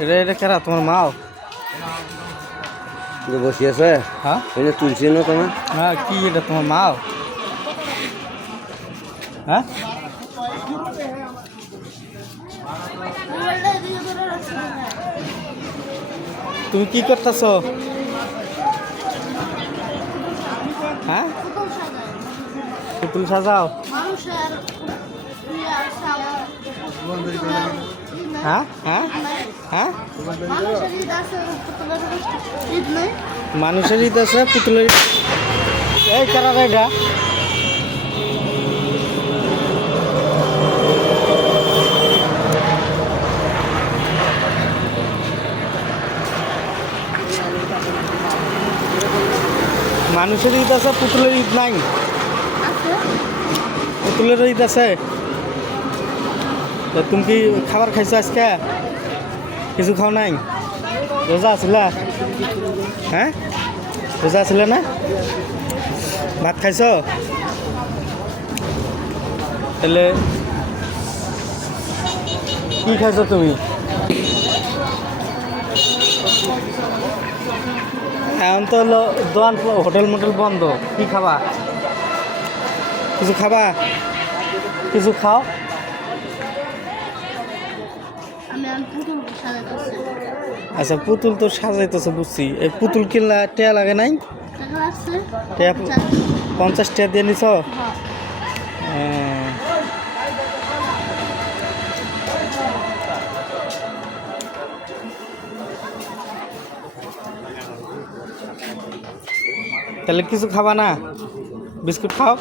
এটা এটা কারা তোমার মাও? বসে আছে। হ্যাঁ এটা তুলছি না তোমার? হ্যাঁ কি এটা তোমার মাও? হ্যাঁ তুমি কি করতেছ? হ্যাঁ পুতুল সাজাও? হ্যাঁ হ্যাঁ হ্যাঁ মানুষের ঈদ আছে পুতুলের এই কারা এটা? মানুষের ঈদ আছে পুতুলের ঈদ নাই? পুতুলের ঈদ আছে। তো তুমি কি খাবার খাইছো আজকে? কিছু খাও নাই? রোজা আসলা? হ্যাঁ রোজা আসলে না? ভাত খাইছ? তাহলে কি খাইছো তুমি? এখন তো হলো দোকান হোটেল মোটেল বন্ধ, কি খাবা? কিছু খাবা? কিছু খাও। আচ্ছা পুতুল তো সাজাইতেছে বুঝছি, এই পুতুল কিনলা টেয়া লাগে নাই? টেয়া 50 টাকা দিয়ে নিছ? তাহলে কিছু খাবা না? বিস্কুট খাও।